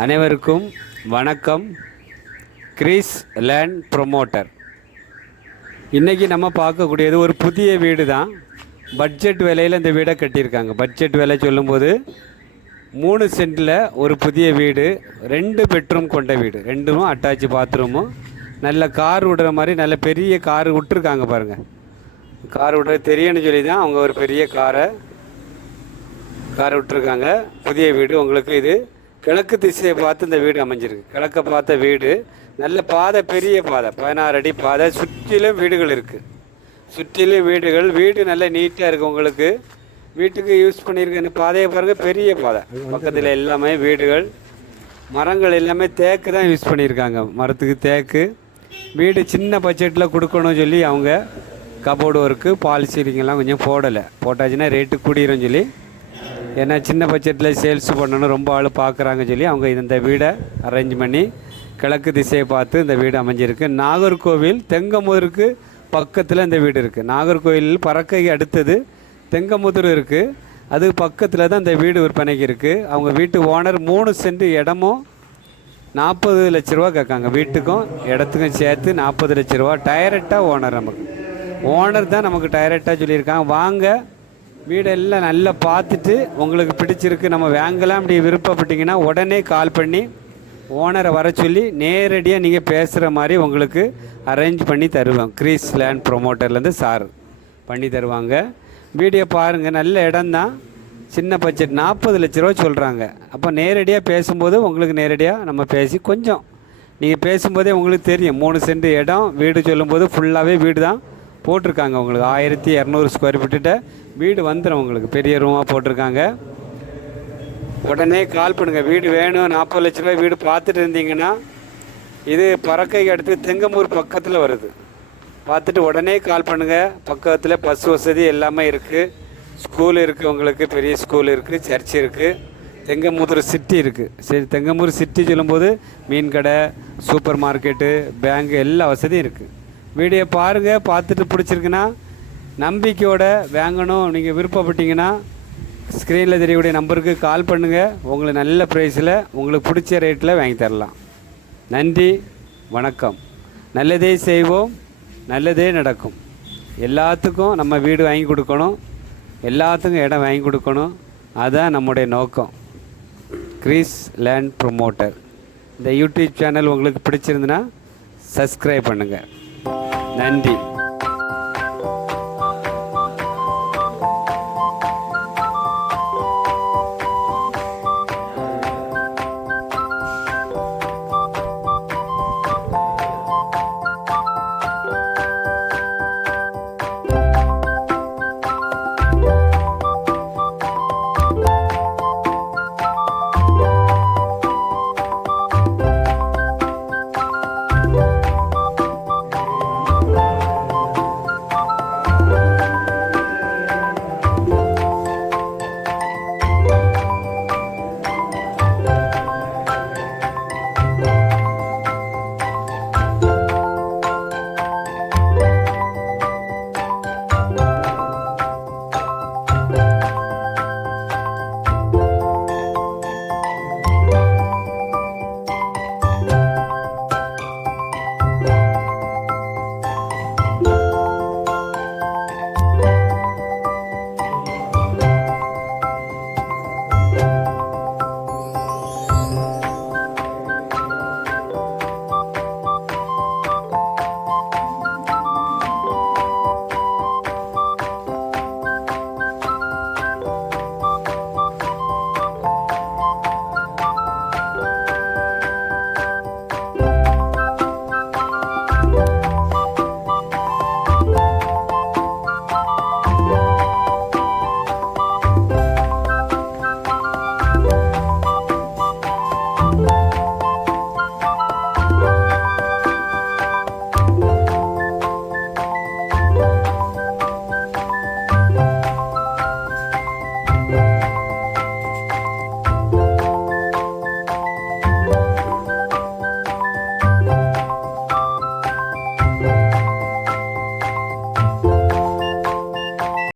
அனைவருக்கும் வணக்கம். Greece land promoter. இன்றைக்கி நம்ம பார்க்கக்கூடியது ஒரு புதிய வீடு தான் பட்ஜெட் விலையில் இந்த வீடை கட்டியிருக்காங்க. பட்ஜெட் விலை சொல்லும்போது மூணு சென்டில் ஒரு புதிய வீடு ரெண்டு பெட்ரூம் கொண்ட வீடு ரெண்டும் அட்டாச் பாத்ரூமும் நல்ல கார் விடுற மாதிரி நல்ல பெரிய கார் விட்டுருக்காங்க பாருங்கள் கார் விடுற தெரியும்னு சொல்லி தான் அவங்க ஒரு பெரிய காரை கார் விட்டுருக்காங்க. புதிய வீடு உங்களுக்கு இது கிழக்கு திசையை பார்த்து இந்த வீடு அமைஞ்சிருக்கு. கிழக்க பார்த்த வீடு நல்ல பாதை பெரிய பாதை பதினாறு அடி பாதை சுற்றிலும் வீடுகள் இருக்குது சுற்றிலும் வீடுகள் வீடு நல்ல நீட்டாக இருக்குது உங்களுக்கு. வீட்டுக்கு யூஸ் பண்ணியிருக்க பாதையை பாருங்கள் பெரிய பாதை. பக்கத்தில் எல்லாமே வீடுகள். மரங்கள் எல்லாமே தேக்கு தான் யூஸ் பண்ணியிருக்காங்க. மரத்துக்கு தேக்கு. வீடு சின்ன பட்ஜெட்டில் கொடுக்கணும்னு சொல்லி அவங்க கபோர்டு ஒர்க்கு பால் சீலிங்கெல்லாம் கொஞ்சம் போடலை. போட்டாச்சுன்னா ரேட்டு கூடிரும் சொல்லி ஏன்னா சின்ன பட்ஜெட்டில் சேல்ஸ் பண்ணணும் ரொம்ப ஆள் பார்க்குறாங்கன்னு சொல்லி அவங்க இந்த வீடை அரேஞ்ச் பண்ணி கிழக்கு திசையை பார்த்து இந்த வீடு அமைஞ்சிருக்கு. நாகர்கோவில் தெங்கமுதருக்கு பக்கத்தில் இந்த வீடு இருக்குது நாகர்கோவில் பறக்கை அடுத்தது தெங்கமுதூர் இருக்குது அது பக்கத்தில் தான் இந்த வீடு விற்பனைக்கு இருக்குது அவங்க வீட்டு ஓனர் மூணு சென்ட் இடமும் நாற்பது லட்ச ரூபா கேட்காங்க. வீட்டுக்கும் இடத்துக்கும் சேர்த்து நாற்பது லட்ச ரூபா. டைரக்டாக ஓனர் நமக்கு. ஓனர் தான் நமக்கு டைரக்டாக சொல்லியிருக்காங்க. வாங்க வீடெல்லாம் நல்லா பார்த்துட்டு உங்களுக்கு பிடிச்சிருக்கு நம்ம வாங்கலாம் அப்படி விருப்பப்பட்டீங்கன்னா உடனே கால் பண்ணி ஓனரை வர சொல்லி நேரடியாக நீங்கள் பேசுகிற மாதிரி உங்களுக்கு அரேஞ்ச் பண்ணி தருவோம். கிரீஸ் லேண்ட் ப்ரொமோட்டர்லேருந்து சார் பண்ணி தருவாங்க. வீடியோ பாருங்கள் நல்ல இடம்தான். சின்ன பட்ஜெட் நாற்பது லட்ச ரூபா சொல்கிறாங்க அப்போ நேரடியாக பேசும்போது உங்களுக்கு நேரடியாக நம்ம பேசி கொஞ்சம். நீங்கள் பேசும்போதே உங்களுக்கு தெரியும். மூணு சென்ட் இடம் வீடு சொல்லும்போது ஃபுல்லாகவே வீடு தான் போட்டிருக்காங்க உங்களுக்கு. ஆயிரத்தி இரநூறு ஸ்கொயர் ஃபீட்டுகிட்ட வீடு வந்துடும் உங்களுக்கு. பெரிய ரூமாக போட்டிருக்காங்க. உடனே கால் பண்ணுங்கள் வீடு வேணும். நாற்பது லட்ச ரூபாய் வீடு பார்த்துட்டு இருந்தீங்கன்னா இது பறக்கைக்கு அடுத்து தெங்கமூர் பக்கத்தில் வருது. பார்த்துட்டு உடனே கால் பண்ணுங்கள் பக்கத்தில் பஸ் வசதி எல்லாமே இருக்குது ஸ்கூல் இருக்குது உங்களுக்கு. பெரிய ஸ்கூல் இருக்குது சர்ச் இருக்குது தெங்கமுதூர் சிட்டி இருக்குது சரி தெங்கமூர் சிட்டி சொல்லும்போது மீன் கடை சூப்பர் மார்க்கெட்டு பேங்க் எல்லா வசதியும் இருக்குது வீடியோ பாருங்கள் பார்த்துட்டு பிடிச்சிருக்குன்னா நம்பிக்கையோட வாங்கணும். நீங்கள் விருப்பப்பட்டீங்கன்னா ஸ்க்ரீனில் தெரியக்கூடிய நம்பருக்கு கால் பண்ணுங்கள் உங்களுக்கு நல்ல ப்ரைஸில் உங்களுக்கு பிடிச்ச ரேட்டில் வாங்கி தரலாம். நன்றி வணக்கம். நல்லதே செய்வோம் நல்லதே நடக்கும். எல்லாத்துக்கும் நம்ம வீடு வாங்கி கொடுக்கணும். எல்லாத்துக்கும் இடம் வாங்கி கொடுக்கணும். அதுதான் நம்முடைய நோக்கம். கிரீஸ் லேண்ட் ப்ரொமோட்டர் இந்த யூடியூப் சேனல் உங்களுக்கு பிடிச்சிருந்துன்னா சப்ஸ்கிரைப் பண்ணுங்கள் நன்றி